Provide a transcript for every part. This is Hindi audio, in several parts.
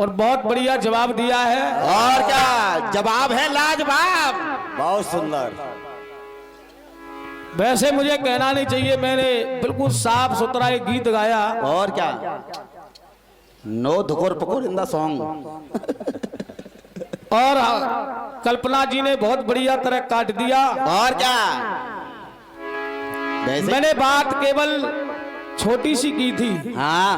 और बहुत बढ़िया जवाब दिया है। और क्या जवाब है, लाजवाब, बहुत सुंदर। वैसे मुझे कहना नहीं चाहिए, मैंने बिल्कुल साफ सुथरा एक गीत गाया। और क्या, नो धुकुर पुकुर इन द सॉन्ग। और कल्पना जी ने बहुत बढ़िया तरह काट दिया। और क्या, मैंने बात केवल छोटी सी की थी। हाँ,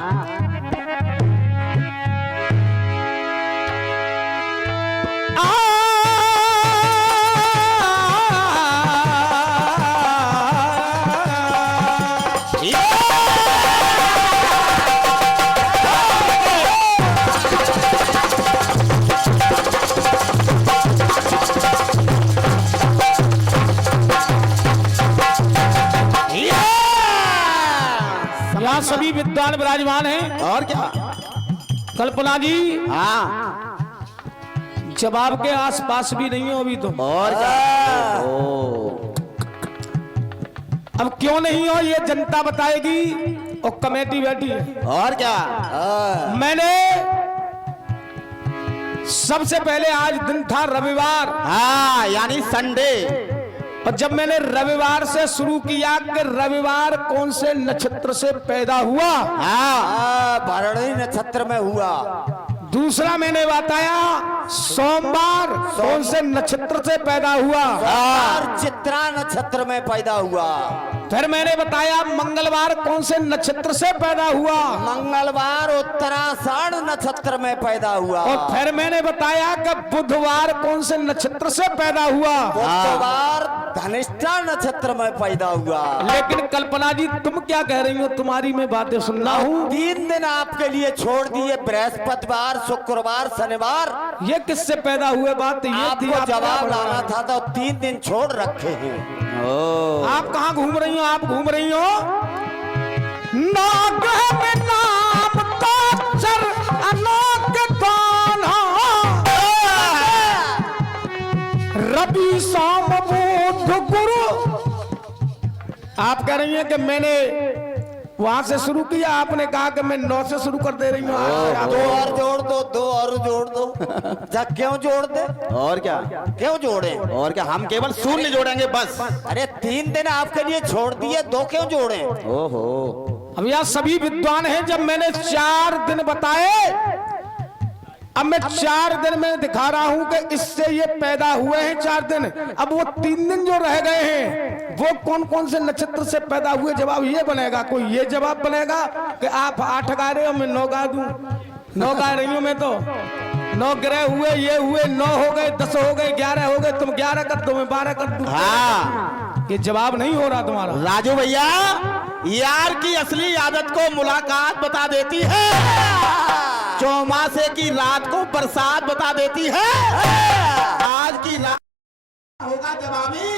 यहाँ सभी विद्वान विराजमान हैं। और क्या, कल्पना जी हाँ, जवाब के आसपास भी नहीं हो अभी तो। और क्या, अब क्यों नहीं हो ये जनता बताएगी, और कमेटी बैठी है। और क्या, मैंने सबसे पहले, आज दिन था रविवार, हाँ यानी संडे, और जब मैंने रविवार से शुरू किया कि रविवार कौन से नक्षत्र से पैदा हुआ, हाँ भरणी नक्षत्र में हुआ। दूसरा मैंने बताया सोमवार कौन से नक्षत्र से पैदा हुआ, और चित्रा नक्षत्र में पैदा हुआ। फिर मैंने बताया मंगलवार कौन से नक्षत्र से पैदा हुआ, मंगलवार उत्तराषाढ़ नक्षत्र में पैदा हुआ। और फिर मैंने बताया कि बुधवार कौन से नक्षत्र से पैदा हुआ, बुधवार धनिष्ठा नक्षत्र में पैदा हुआ। लेकिन कल्पना जी तुम क्या कह रही हो, तुम्हारी मैं बातें सुन रहा हूँ। 3 दिन आपके लिए छोड़ दिए, बृहस्पतिवार, शुक्रवार, शनिवार। ये किससे पैदा हुए, बात ये थी। आपको जवाब लाना था तो 3 दिन छोड़ रखे हैं। आप कहाँ घूम रही हो, आप घूम रही हो नाग में नाम का चर अनोख दान, रवि सोम बुध गुरु। आप कह रही हैं कि मैंने वहां से शुरू किया, आपने कहा कि मैं 9 से शुरू कर दे रही हूँ। 2 और जोड़ दो, 2 और जोड़ दो। क्यों जोड़ दे, और क्या, क्यों जोड़े, और क्या, हम केवल शून्य जोड़ेंगे बस। अरे 3 दिन आपके लिए छोड़ दिए, 2 क्यों जोड़े। ओहो, अब यहाँ सभी विद्वान हैं, जब मैंने 4 दिन बताए, अब मैं 4 दिन में दिखा रहा हूं कि इससे ये पैदा हुए हैं 4 दिन। अब वो 3 दिन जो रह गए हैं वो कौन कौन से नक्षत्र से पैदा हुए, जवाब ये बनेगा। कोई ये जवाब बनेगा कि आप 8 गा रहे हो, मैं 9 गा दूं। 9 गा रही हूं मैं तो, 9 ग्रह हुए, ये हुए, 9 हो गए, 10 हो गए, 11 हो गए, तुम 11 कर दो, मैं 12 कर दूं। हाँ, ये जवाब नहीं हो रहा तुम्हारा। राजू भैया, यार की असली आदत को मुलाकात बता देती है, चौमासे की रात को बरसात बता देती है। आज की रात होगा जवाबी,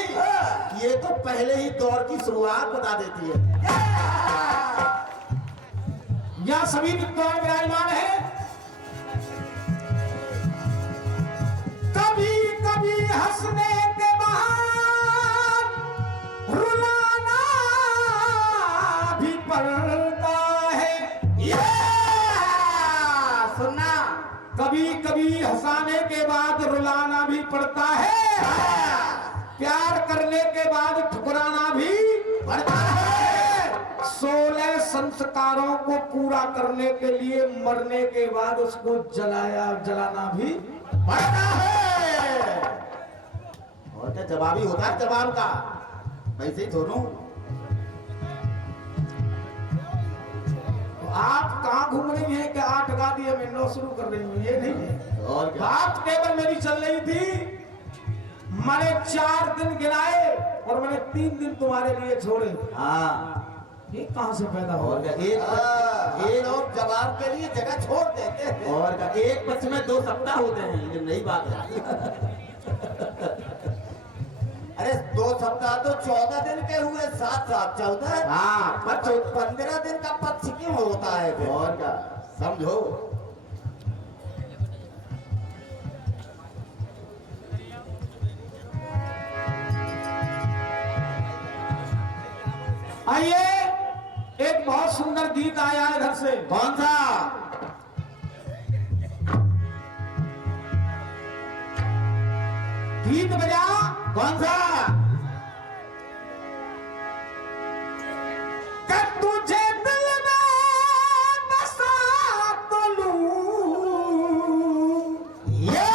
ये तो पहले ही दौर की शुरुआत बता देती है। यहाँ सभी विद्वान विराजमान है। कभी कभी हंसने के बाद रुलाना भी पड़ता है। सुनना, कभी कभी हंसाने के बाद रुलाना भी पड़ता है, प्यार करने के बाद ठुकराना भी पड़ता है, 16 संस्कारों को पूरा करने के लिए मरने के बाद उसको जलाना भी पड़ता है। और क्या जवाबी होता है जवाब का, वैसे ही दोनों। आप कहाँ घूम रही हैं कि 8 गा दिए, मैं 9 शुरू कर रही हूँ, ये नहीं है। और क्या, बात केवल मेरी चल रही थी, मैंने 4 दिन गिनाए और मैंने 3 दिन तुम्हारे लिए छोड़े। हाँ, ये कहाँ से पैदा हो। और क्या, एक और जवाब के लिए जगह छोड़ देते हैं। और क्या, एक पक्ष में 2 सप्ताह होते हैं, ये नई बात है। अरे 2 सप्ताह तो 14 दिन के हुए, 7 14। हाँ, पर 15 दिन का पक्ष क्यों होता है फिर? और क्या, समझो। आइए, एक बहुत सुंदर गीत आया है इधर से। कौन सा? गीत बजा। कौन सा? कर तुझे दिल में बसा तो लूं, ये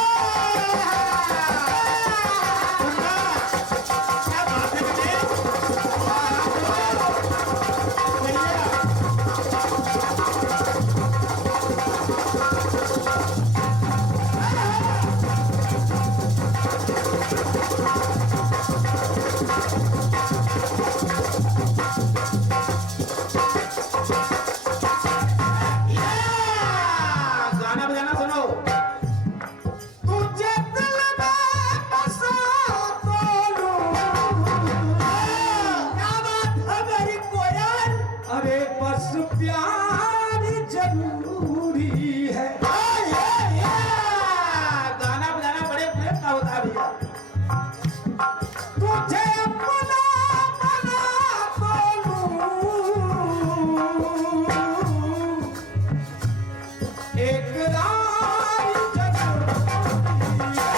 क्या बात है बेटे? गाना बजाना सुनो। तुझे दिल में बसा तो लूं। क्या बात है मेरी कोयल? अरे बस प्यार जरूरी है। गाना बजाना बड़े प्रेम का होता है भैया। तुझे अपना बना तो लूं, एक राज जरूरी है।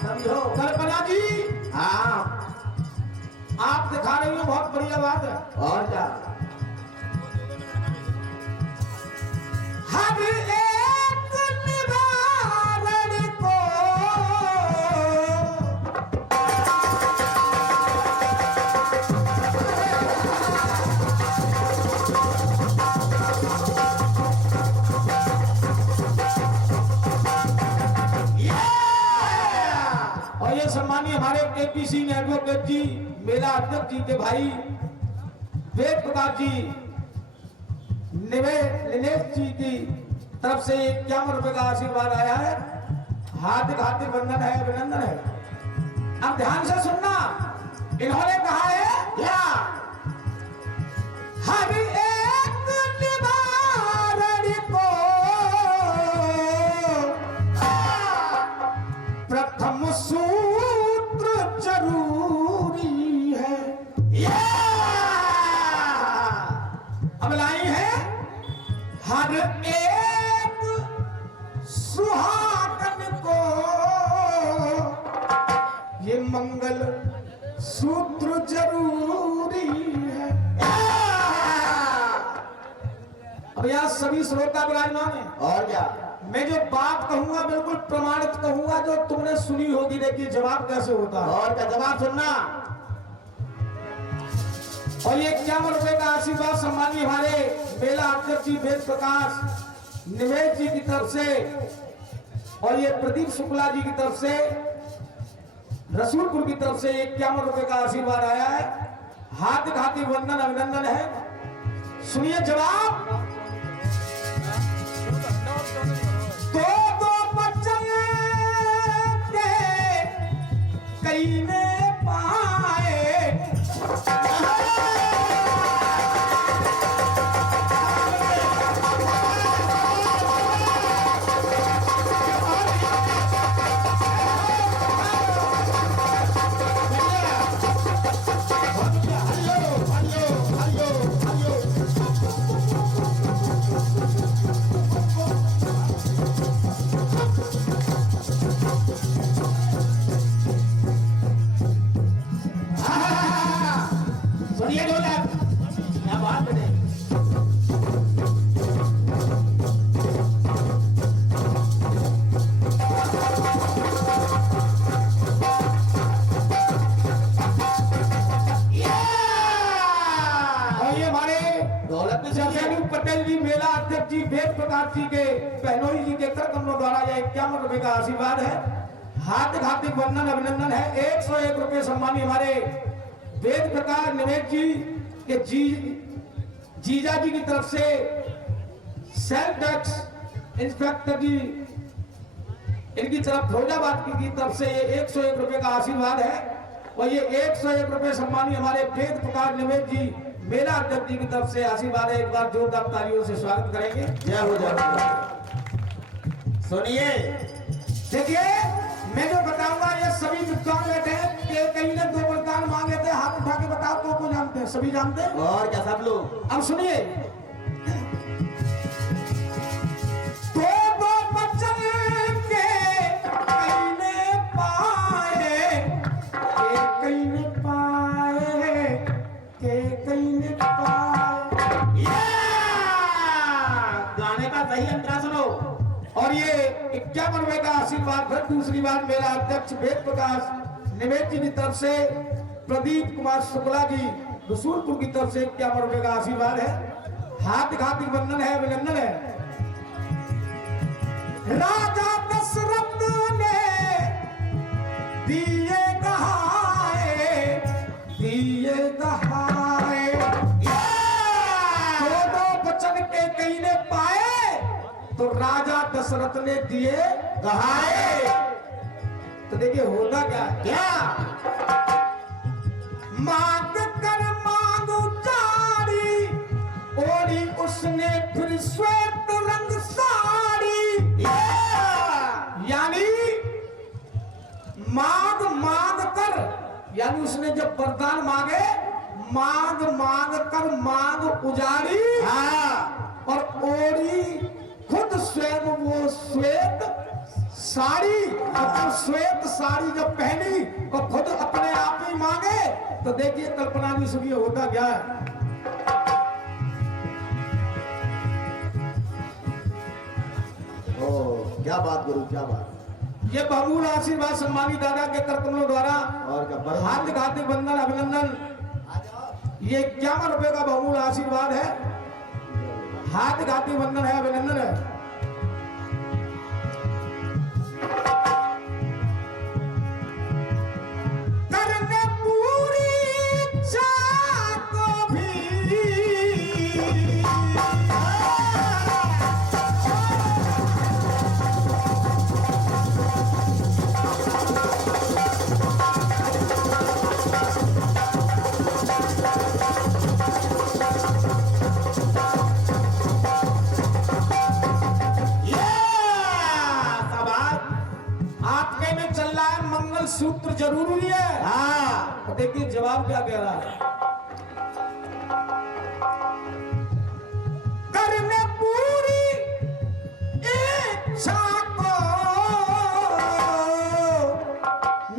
समझो। कल्पना जी, हाँ, आप दिखा रही हो, बहुत बढ़िया बात है। और क्या? हर एक निवारण को और ये सम्मानीय हमारे केपीसी एडवोकेट जी, मेला अध्यक्ष जी के भाई वेद प्रकाश जी, निवेश जी की तरफ से 51 रुपए का आशीर्वाद आया है। हार्दिक हार्दिक वंदन है, अभिनंदन है। अब ध्यान से सुनना, इन्होंने कहा है क्या? हर एक निवारण को प्रथम सूत्र जरूरी है। अब लाई है, हर एक सुहागन को ये मंगल सूत्र जरूरी है। अब यहाँ सभी श्रोता विराजमान है। और क्या? मैं जो बात कहूंगा बिल्कुल प्रमाणित कहूंगा, जो तुमने सुनी होगी। देखिए जवाब कैसे होता है। और क्या? जवाब सुनना। और ये 51 रुपए का आशीर्वाद सम्मानीय हमारे मेला अध्यक्ष जी वेद प्रकाश निवेश जी की तरफ से, और ये प्रदीप शुक्ला जी की तरफ से, रसूलपुर की तरफ से 51 रुपए का आशीर्वाद आया है। हार्दिक हार्दिक वंदन अभिनंदन है। सुनिए जवाब। दो बच्चन के कई ने पाए, सुनिए ढोलक, क्या बात बेटे? और ये हमारे ढोलक भी सुनिए। जगेलू पटेल जी, मेला अध्यक्ष जी, वेद प्रकाश जी के बहनोई जी के कर कमलों द्वारा यह 51 रुपए का आशीर्वाद है। हार्दिक हार्दिक वंदन अभिनंदन है। 101 रुपए सम्मानी हमारे वेद प्रकाश निवेश जी के जीजा जी की तरफ से, सेल्फ टैक्स इंस्पेक्टर जी इनकी तरफ फौजाबाद की तरफ से ये 101 रुपए का आशीर्वाद है। और ये 101 रुपए सम्मानी हमारे वेद प्रकाश निवेश जी मेला अध्यक्ष जी की तरफ से आशीर्वाद है। एक बार जोरदार तालियों से स्वागत करेंगे। जय हो जय हो। सुनिए, देखिए मैं जो बताऊंगा ये सभी विद्वान बैठे हैं कि कहीं ने 2 वरदान मांगे थे, हाथ उठा के बताओ को जानते हैं? सभी जानते हैं? और क्या सब लोग? अब सुनिए, दो बचन के कहीं ने पाए, के कहीं ने पाए, के कहीं ने पाए। गाने का सही अंतरा सुनो। और ये 51वें का आशीर्वाद। फिर दूसरी बात, मेरा अध्यक्ष वेद प्रकाश निवेद जी की तरफ से प्रदीप कुमार शुक्ला जी रसूलपुर की तरफ से 51वें का आशीर्वाद है। हाथ घाती बंधन है, अभिनंदन है। राजा दशरथ ने दिए कहाए, दिए कहाए, दो बचन के कहीं ने पाए, तो राजा दशरथ ने दिए कहाए। तो देखिए होता क्या क्या, मांग कर मांग उचारी, ओढ़ी उसने फिर श्वेत रंग साड़ी। यानी मांग मांग कर, यानी उसने जब वरदान मांगे, मांग मांग कर मांग उजाड़ी, और ओढ़ी खुद स्वयं वो श्वेत साड़ी। और श्वेत साड़ी जब पहनी और खुद अपने आप ही मांगे, तो देखिए कल्पना भी सुनिए होता क्या है। क्या बात गुरु, क्या बात। ये बहुमूल आशीर्वाद सम्मानी दादा के कर कमलों द्वारा और क्या हाथ घाती बंधन अभिनंदन। ये 51 रुपए का बहुमूल आशीर्वाद है, हाथ घाती बंधन है, अभिनंदन है। करने पूरी इच्छा को भी, सूत्र जरूरी है। हाँ, तो देखिए जवाब क्या कह रहा है। करने पूरी इच्छा को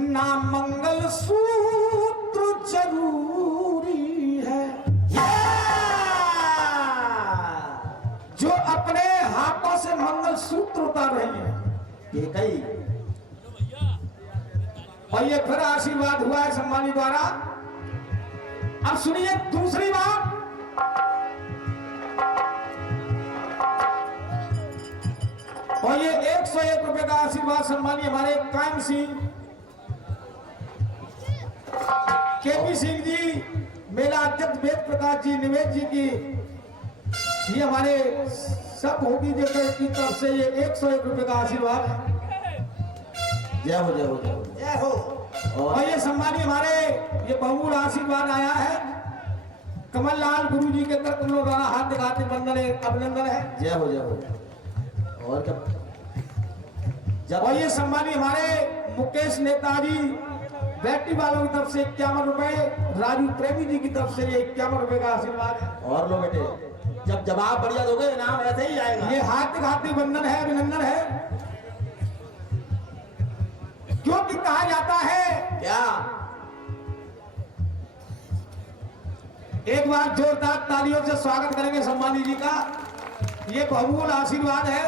ना मंगल सूत्र जरूरी है। जो अपने हाथों से मंगल सूत्र उतार रही है, ये कई। और ये फिर आशीर्वाद हुआ है सम्मानी द्वारा। अब सुनिए दूसरी बात, और ये 101 रुपए का आशीर्वाद सम्मानी हमारे कायम सिंह केपी सिंह जी, मेला अध्यक्ष वेद प्रकाश जी निवेद जी की, ये हमारे सब होगी जगह की तरफ से ये 101 रुपए का आशीर्वाद है। जय हो, जय हो, जय हो, जय हो। और ये सम्मानी हमारे ये बहुमूल आशीर्वाद आया है कमल लाल गुरु जी के तरफ हम लोग द्वारा हाथ दिखाते बंधन अभिनंदन है। जय हो, जय हो। और क्या, और ये सम्मानी हमारे मुकेश नेताजी बैटरी वालों की तरफ से 51 रुपए, राजू प्रेमी जी की तरफ से ये 51 रुपए का आशीर्वाद है। और लो बेटे, जब जवाब बढ़िया दोगे नाम ऐसे ही आएगा। ये हाथ दिखाते बंधन है, अभिनंदन है। क्योंकि कहा जाता है क्या, एक बार जोरदार तालियों से स्वागत करेंगे सम्मानी जी का। ये बहुमूल आशीर्वाद है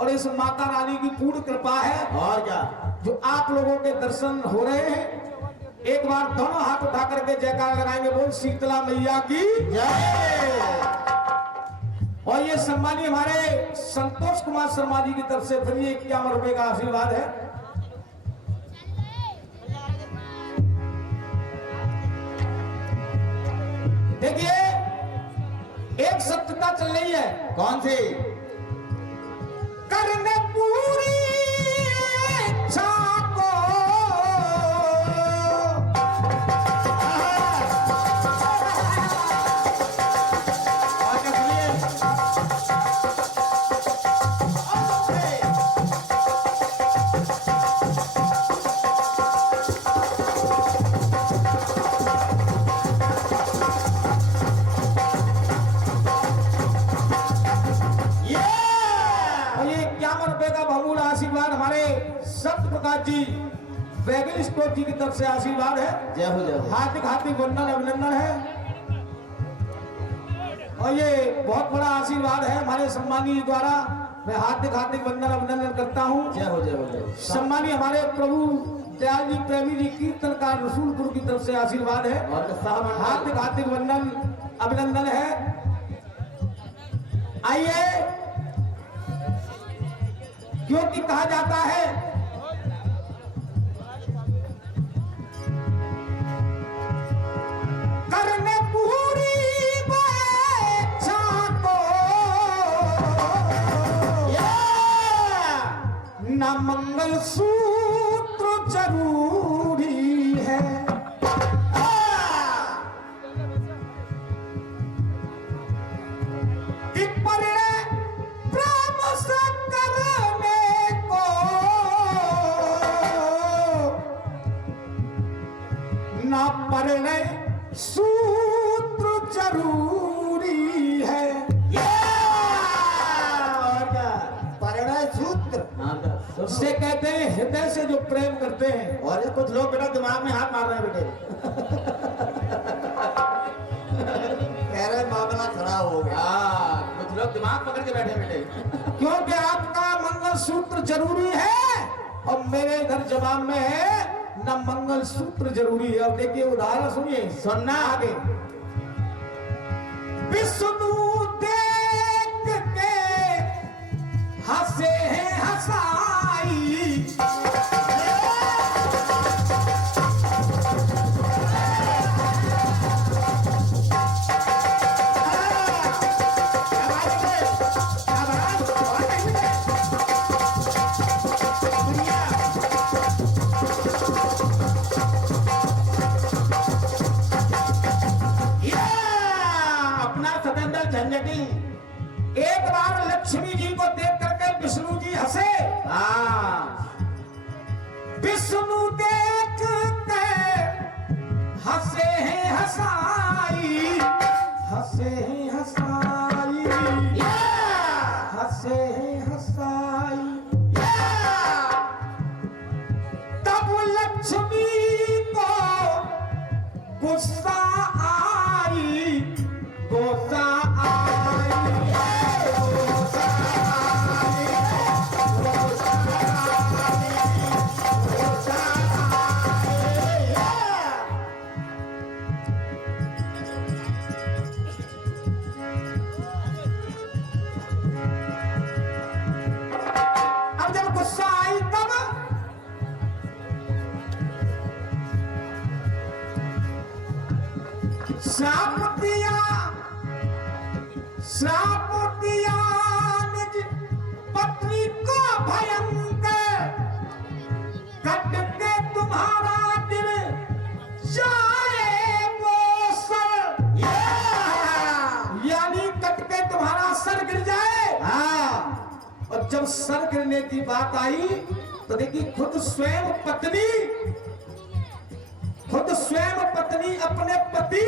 और इस माता रानी की पूर्ण कृपा है। और क्या, जो आप लोगों के दर्शन हो रहे हैं, एक बार दोनों हाथ उठा करके जयकार लगाएंगे, बोल शीतला मैया की जय। और ये सम्मानी हमारे संतोष कुमार शर्मा जी की तरफ से फिर ये 51 रुपए का आशीर्वाद है। देखिए एक सत्यता चल रही है। कौन सी? करने पूरी इच्छा को सत्य प्रकाश जी वैगल स्टोर जी की तरफ से आशीर्वाद है। जय हो जय हो। हार्दिक हार्दिक वंदन अभिनंदन है और ये बहुत बड़ा आशीर्वाद है हमारे सम्मानी द्वारा। मैं हार्दिक हार्दिक वंदन अभिनंदन करता हूँ। जय हो जय हो जय हो। सम्मानी हमारे प्रभु दयाल जी प्रेमी जी कीर्तनकार रसूलपुर की तरफ से आशीर्वाद है। हार्दिक हार्दिक वंदन अभिनंदन है। आइए, क्योंकि कहा जाता है करने पूरी इच्छा को न मंगल सूत्र जरूरी है। कि परिणय प्रेम से करने को न परिणय सूत्र जरूरी है। परिणय सूत्र से कहते हैं हृदय से जो प्रेम करते हैं। और ये कुछ लोग बेटा दिमाग में हाथ मार रहे हैं बेटे। कह रहे मामला खड़ा हो गया। कुछ लोग दिमाग पकड़ के बैठे बेटे। क्योंकि आपका मंगल सूत्र जरूरी है और मेरे इधर जवाब में है न मंगल सूत्र जरूरी है। और देखिए उदाहरण सुनिए, सुनना आगे। विष्णु देख के हंसे हैं हंसाई, झंझटी। एक बार लक्ष्मी जी को देख करके विष्णु जी हंसे। विष्णु देख के हंसे हैं हंसाई, हंसे हैं हंसाई, हंसे हैं हंसाई। तब लक्ष्मी को गुस्सा आई, गुस्सा श्राप दिया निज पत्नी को भयंकर, कट के तुम्हारा दिल जाए वो सर। यानी कट के तुम्हारा सर गिर जाए। और जब सर गिरने की बात आई तो देखिए खुद स्वयं पत्नी अपने पति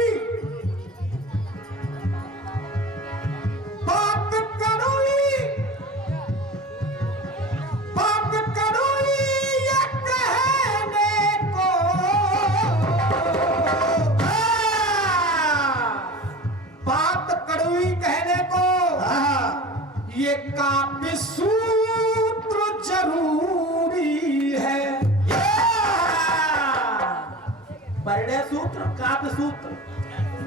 बात करोई ये कहने को, बात कड़वी कहने को ये काव्य सूत्र जरूरी है। परिणय सूत्र, काव्य सूत्र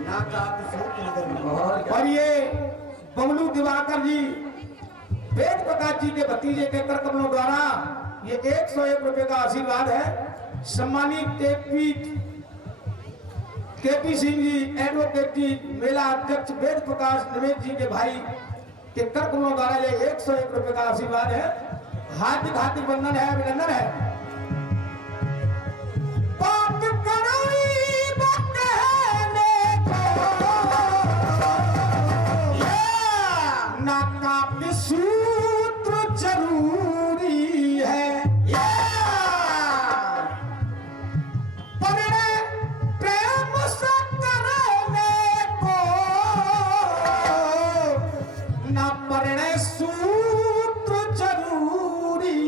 ना काव्य सूत्र। और ये बबलू दिवाकर जी वेद प्रकाश जी के भतीजे के कर कमलों द्वारा ये 101 रुपए का आशीर्वाद है। सम्मानित केपी सिंह जी एडवोकेट जी मेला अध्यक्ष वेद प्रकाश निवेद जी के भाई के कर कमलों द्वारा ये 101 रुपए का आशीर्वाद है। हार्दिक हार्दिक वंदन है, अभिनंदन है। बात करोई बात कहने को ना काव्य सूत्र जरूरी है। परिणय प्रेम से करने को ना परिणय सूत्र जरूरी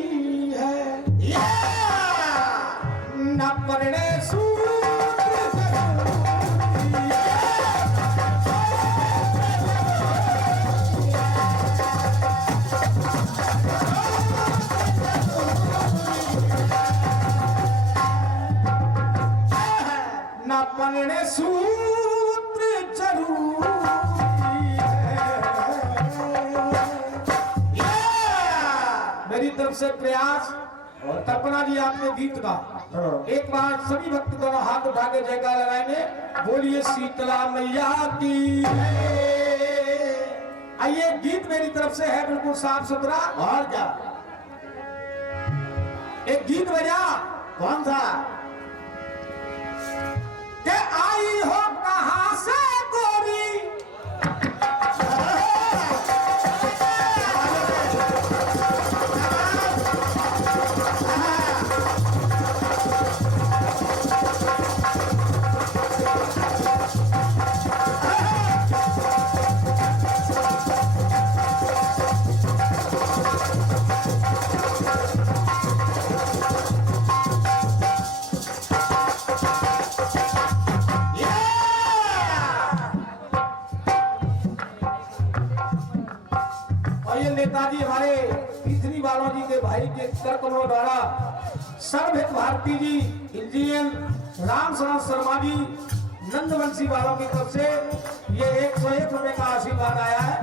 है। तरफ से प्रयास। और कल्पना जी आपने गीत का एक बार सभी भक्त दोनों हाथ उठा के जयकार लगाएंगे, बोलिए शीतला मैया की। आइए, गीत मेरी तरफ से है बिल्कुल साफ सुथरा। और क्या? एक गीत बजा, कौन सा? के आई हो कहां से गोरी, नेताजी हमारे तीसरी बालों जी के भाई के कर कमलों द्वारा सर्वहित भारती जी, इंजीनियर राम शरण शर्मा जी, नंदवंशी वालों की तरफ से ये 101 रुपए का आशीर्वाद आया है।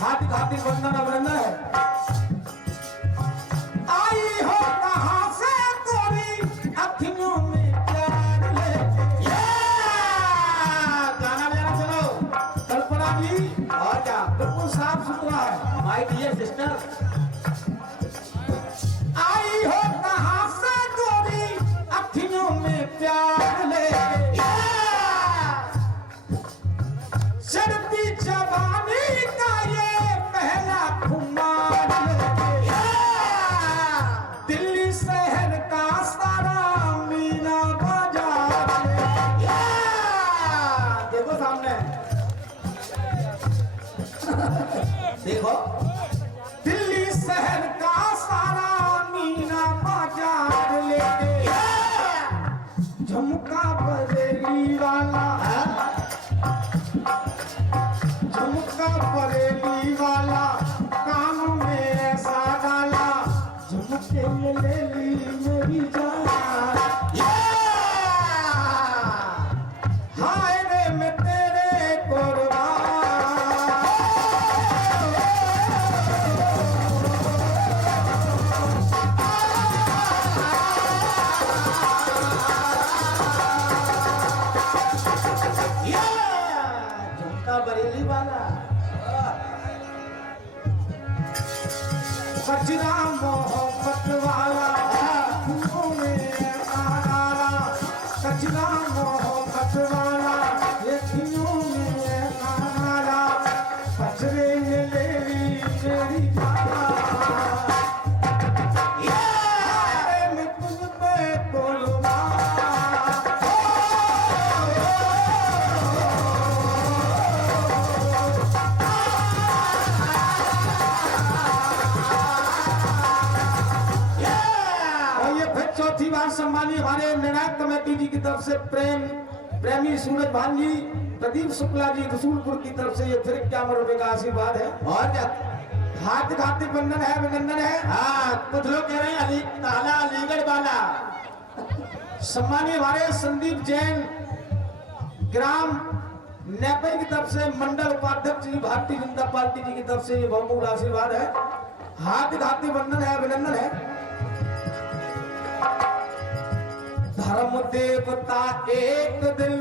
हाथी हाथी वंदन अभिनंदन है। आई हो कहां से गोरी अखियों में प्यार लेके, गाना बजाना चलो कल्पना जी। और क्या, बिल्कुल साफ सुथरा है। माय डियर सिस्टर, आई हो कहां से गोरी अखियों में प्यार लेके, चढ़ती जवानी का ये पहला खुमार लेके, दिल्ली शहर का सारा मीना बाजार लेके। देखो सामने, देखो दिल्ली शहर का सारा मीना बाजार लेके, झुमका बरेली वाला, झुमका बरेली वाला, कानों में ऐसा डाला, झुमके में ले ली मेरी जान। हाय रे मैं तेरे कुर्बान, बरेली वाला, सजना मोहब्बत वाला, फूलों में ऐसा डाला, सजना मोहब्बत वाला, ये फूलों में ऐसा डाला, सजरे में ले ली मेरी जान। मैं तुझ पे कुर्बान, चौथी बार सम्मानित हमारे निर्णायक कमेटी जी की तरफ से प्रेमी सूरज भान जी, प्रदीप शुक्ला जी रसूलपुर की तरफ से ये फिर 51 रुपए का आशीर्वाद है। और क्या? हाथ हाथी बंधन है, अभिनंदन है। हाँ, कुछ लोग कह रहे हैं अली ताला अलीगढ़ वाला। सम्मानित हमारे संदीप जैन ग्राम नेपाल की तरफ से मंडल उपाध्यक्ष जी, भारतीय जनता पार्टी जी की तरफ से ये बहुमूल्य आशीर्वाद है। हाथ हाथी बंधन है, अभिनंदन है। धर्म देवता एक दिन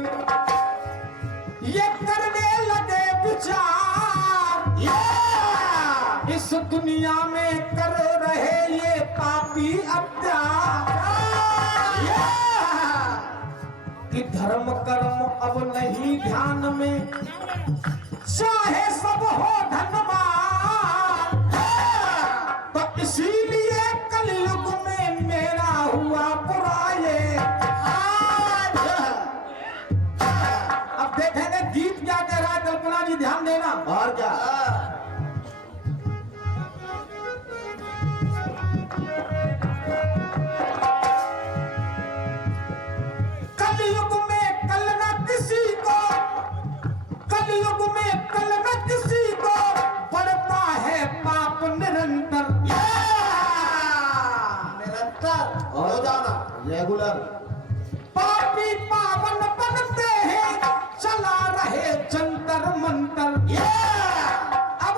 ये करने लगे विचार, इस दुनिया में कर रहे ये पापी अत्याचार, कि धर्म कर्म अब नहीं ध्यान में, चाहे सब हो धनवान, तो इसीलिए कलयुग में मेरा हुआ बुरा ये। अब देखेंगे गीत क्या कह रहा है, कल्पना जी ध्यान देना। और क्या? कलयुग में कल न किसी को, कलयुग में कल न किसी को, बढ़ता है पाप निरंतर। निरंतर हो जाना, रेगुलर। पापी पावन बनते हैं, चला रहे जंतर मंतर। अब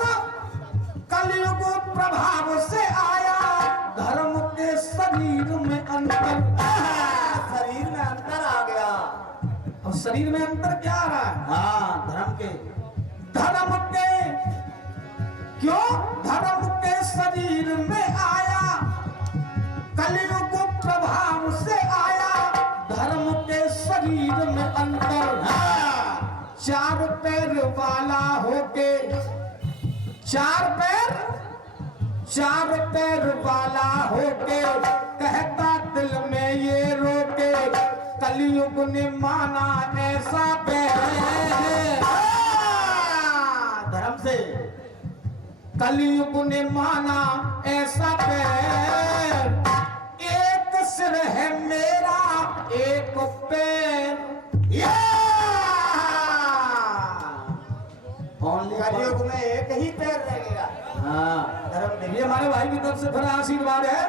कलयुग प्रभाव से आया अंतर। शरीर में अंतर आ गया। अब शरीर में अंतर क्या आ रहा है? हाँ, धर्म के क्यों धर्म के शरीर में आया, कलयुग प्रभाव से आया धर्म के शरीर में अंतर। चार पैर वाला होके, चार पैर वाला होके कहता दिल में ये रोके, कलयुग ने माना ऐसा पैर। धर्म से कलयुग ने माना ऐसा पैर, एक सिर है मेरा एक पैर। कलयुग में एक ही पैर रहेगा। हाँ, धर्म में ये हमारे भाई की तरफ से बड़ा आशीर्वाद है।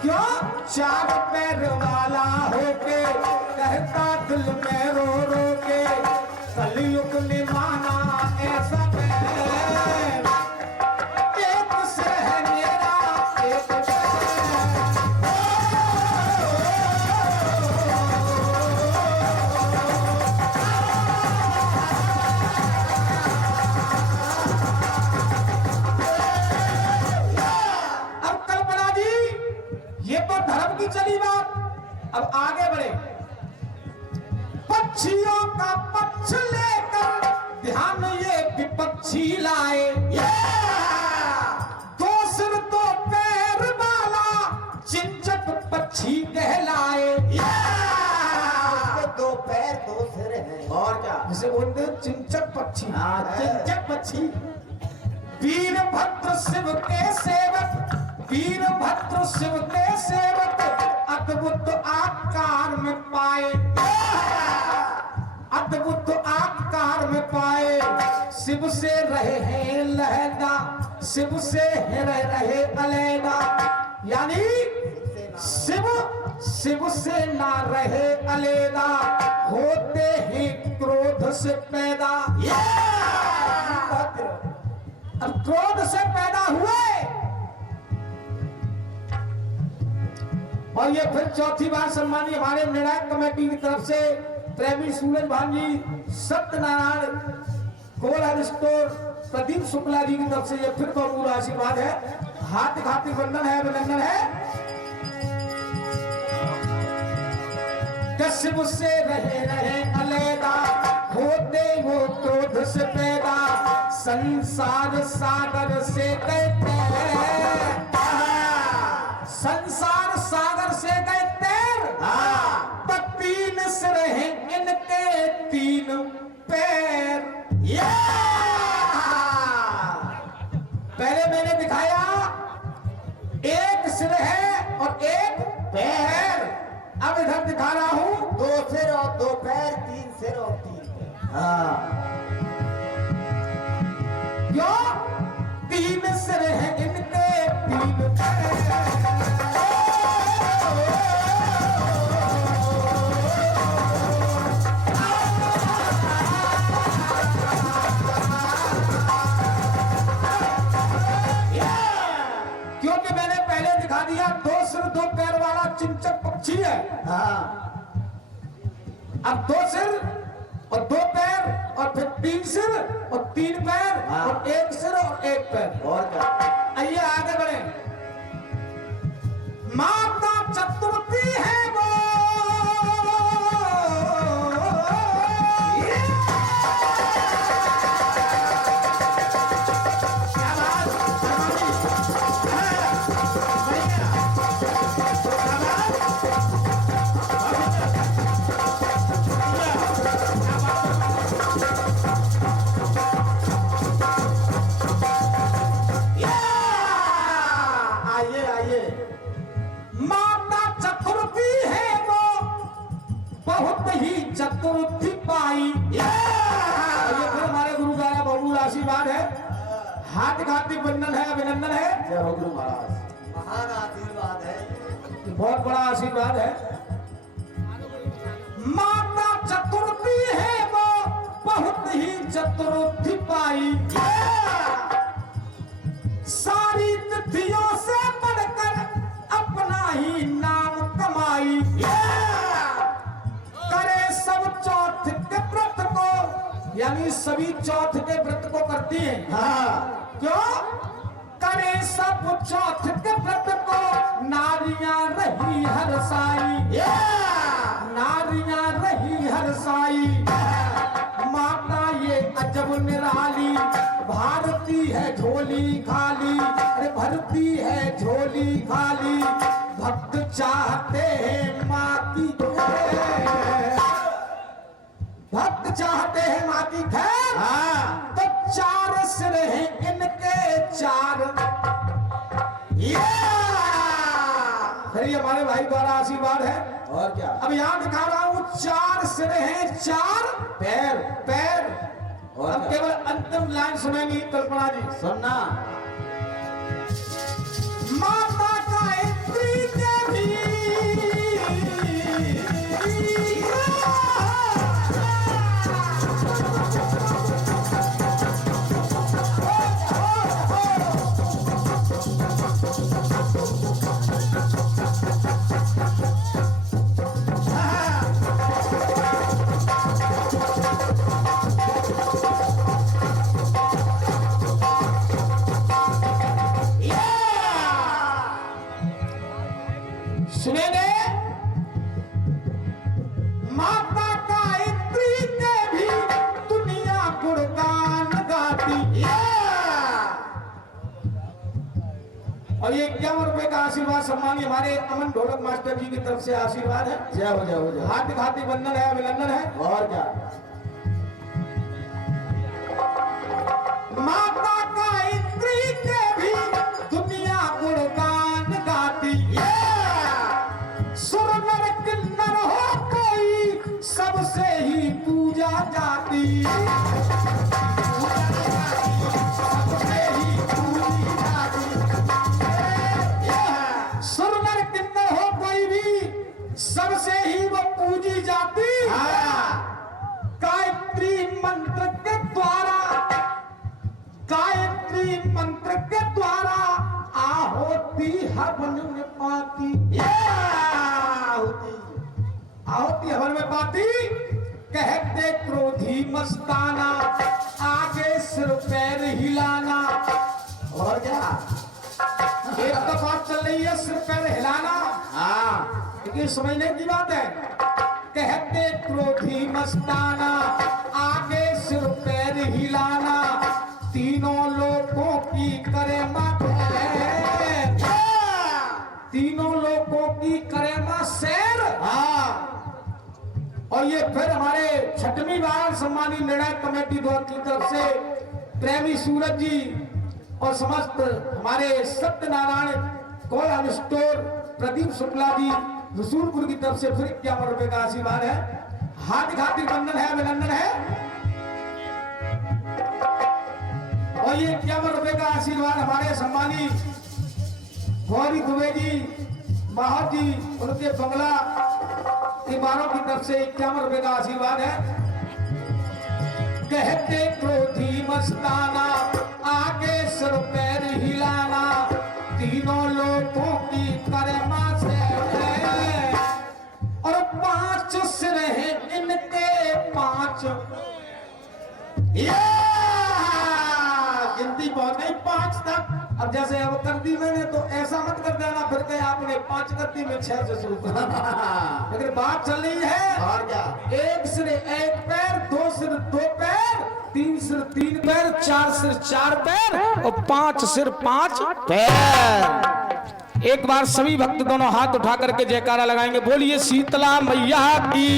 क्यों चार पैर वाला होके कहता दिल में रो रो के, कलयुग ने माना ऐसा पैर, एक सिर है मेरा एक चली बात। अब आगे बढ़े, पक्षियों का पक्ष लेकर ध्यान ये विपक्षी लाए, दो सिर दो पैर वाला चिंचक पक्षी कहलाए। दो पैर दो सिर है और क्या, जिसे बोलते चिंचक पक्षी। हाँ, चिंचक पक्षी। वीरभद्र शिव के सेवक, वीरभद्र शिव के सेवक अद्भुत आकार में पाए, अद्भुत आकार में पाए। शिव से रहे हैं लहदा, शिव से रहे अलैदा, यानी शिव से ना रहे अलैदा, होते ही क्रोध से पैदा। अब क्रोध से पैदा हुए और ये फिर चौथी बार सम्मानीय हमारे निर्णायक कमेटी की तरफ से प्रेमी सूरज भान जी, सत्यनारायण गोल्ड स्टोर प्रदीप शुक्ला जी की तरफ से ये फिर बहुत आशीर्वाद है। हाथ हाथी बंधन है, अभिनंदन है। शिव से रहे अलैदा, होते वो क्रोध से पैदा, संसार सागर से कहते हैं, संसार सागर से कहते हैं। तो तीन सिर हैं इनके तीन पैर। पहले मैंने दिखाया एक सिर है और एक पैर, अब इधर दिखा रहा हूं दो सिर और दो पैर, तीन सिर और तीन पैर। क्यों तीन सिर है इनके तीन पैर। क्योंकि मैंने पहले दिखा दिया दो सिर दो पैर वाला चिंचक पक्षी है। अब दो सिर और दो पैर और फिर तीन सिर और तीन पैर और एक सिर और एक पैर। और क्या, आइए आगे बढ़े। माता चतुर्थी है वो, चतुर्थी पाई। ये फिर हमारे गुरु द्वारा बहुत आशीर्वाद है। हाथ घाती बंधन है, अभिनंदन है। जय हो गुरु महाराज, महान आशीर्वाद है, बहुत बड़ा आशीर्वाद है। माता चतुर्थी है वो, बहुत ही चतुर्थी पाई। सारी तिथियों से बढ़कर महाराज सभी चौथ के व्रत को करती हैं। हाँ क्यों करे सब चौथ के व्रत को नारियां रही हरसाई, नारियां रही हरसाई। माता ये अजब निराली भारती है झोली खाली, अरे भरती है झोली खाली। भक्त चाहते हैं माँ की खैर, भक्त चाहते हैं माँ की खैर। हाँ तो चार सिर हैं इनके चार, फिर ये हमारे भाई द्वारा आशीर्वाद है। और क्या अब यहां दिखा रहा हूं चार सिर हैं चार पैर पैर। और अब क्या? केवल अंतिम लाइन सुनेंगी कल्पना जी। सुनना माता का इंद्री देवी सुने ने माता का इंद्री देवी दुनिया गुणगान गाती। और ये 51 रुपए का आशीर्वाद सम्मान हमारे अमन ढोलक मास्टर जी की तरफ से आशीर्वाद है। जय हो जय हो जय। हार्दिक हार्दिक वंदन है, अभिनंदन है। और क्या माता का इंद्री देवी दुनिया गुणगान गाती। सुर नर किन्नर हो कोई सबसे ही पूजा जाती, सबसे ही पूजी जाती। सुर नर किन्नर हो कोई भी सबसे ही वो पूजी जाती। गायत्री मंत्र के द्वारा, गायत्री मंत्र के द्वारा आहोति हवन में पाती। आहोति हवन में पाती। कहते क्रोधी मस्ताना आगे सिर पैर हिलाना। और क्या एक तो बात चल रही है सिर पैर हिलाना, हाँ लेकिन समझने की बात है। कहते क्रोधी मस्ताना आगे सिर पैर हिलाना, तीनों लोगों की करे मां खैर, तीनों लोगों की करे मां सैर। हाँ और ये फिर हमारे छठवीं बार सम्मानित निर्णायक कमेटी द्वारा की तरफ से प्रेमी सूरज जी और समस्त हमारे सत्यनारायण कोयल स्टोर प्रदीप शुक्ला जी रसूलपुर की तरफ से फिर 51 रुपए का आशीर्वाद है। हार्दिक हार्दिक वंदन है, अभिनंदन है। और ये 51 रुपए का आशीर्वाद हमारे सम्मानित गौरी दुबे जी माहौर जी उनके बंगला इमारों की तरफ से 51 रुपए का आशीर्वाद है। कहते क्रोधी मस्ताना आगे सिर पैर हिलाना, तीनों लोगों की करमा से और 5 सिर हैं इनके 5। गिनती बहुत नहीं 5 तक। अब जैसे अब कर दी मैंने तो ऐसा मत कर देना फिर के आपने 5 कर दी मैं 6 से शुरू कर। लेकिन बात चल रही है। और क्या 1 सिर 1 पैर, 2 सिर 2 पैर, 3 सिर 3 पैर, 4 सिर 4 पैर और 5 सिर 5 पैर। एक बार सभी भक्त दोनों हाथ उठा करके जयकारा लगाएंगे। बोलिए शीतला मैया की।